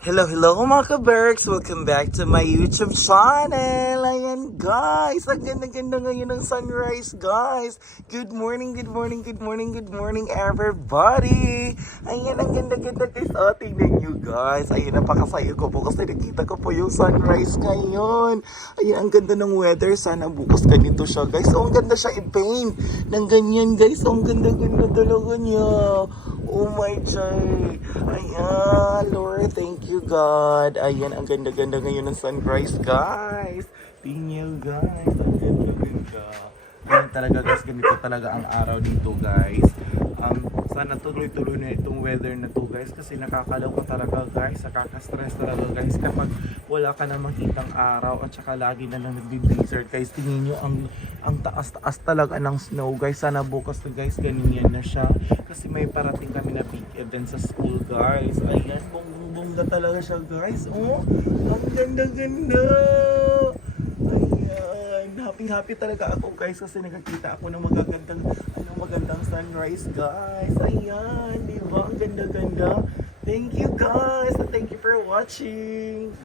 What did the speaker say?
Hello, hello mga ka-Berks! Welcome back to my YouTube channel! Ayan guys! Ang ganda-ganda ngayon ng sunrise guys! Good morning, good morning, good morning, good morning everybody! Ayan, ang ganda-ganda guys! Oh, tingnan nyo guys! Ayan, napakasaya ko po kasi nakita ko po yung sunrise ngayon! Ayan, ang ganda ng weather! Sana bukas ganito siya guys! Oh, ang ganda siya i-paint ng ganyan guys! Oh, ang ganda-ganda talaga niya! Oh my God! Ayan, Lord, thank you God. Ayan, ang ganda-ganda ngayon ng sunrise, guys. Tingnan guys, ang ganda-ganda. Ayan talaga guys, ganito talaga ang araw dito guys. Sana tuloy-tuloy na itong weather na to guys kasi nakakaloka talaga guys, nakaka-stress talaga guys kapag wala ka na makitang araw at saka lagi na lang nagbi-blizzard guys. Tingnan nyo ang taas-taas talaga ng snow guys. Sana bukas na guys ganyan na siya kasi may parating kami na big event sa school guys. Ayan, bongga talaga siya guys. Oh, ang ganda-ganda. Ayan, happy talaga ako guys kasi nakakita ako ng magandang sunrise guys. Ayan, di ba? Ang ganda-ganda. Thank you guys. Thank you for watching.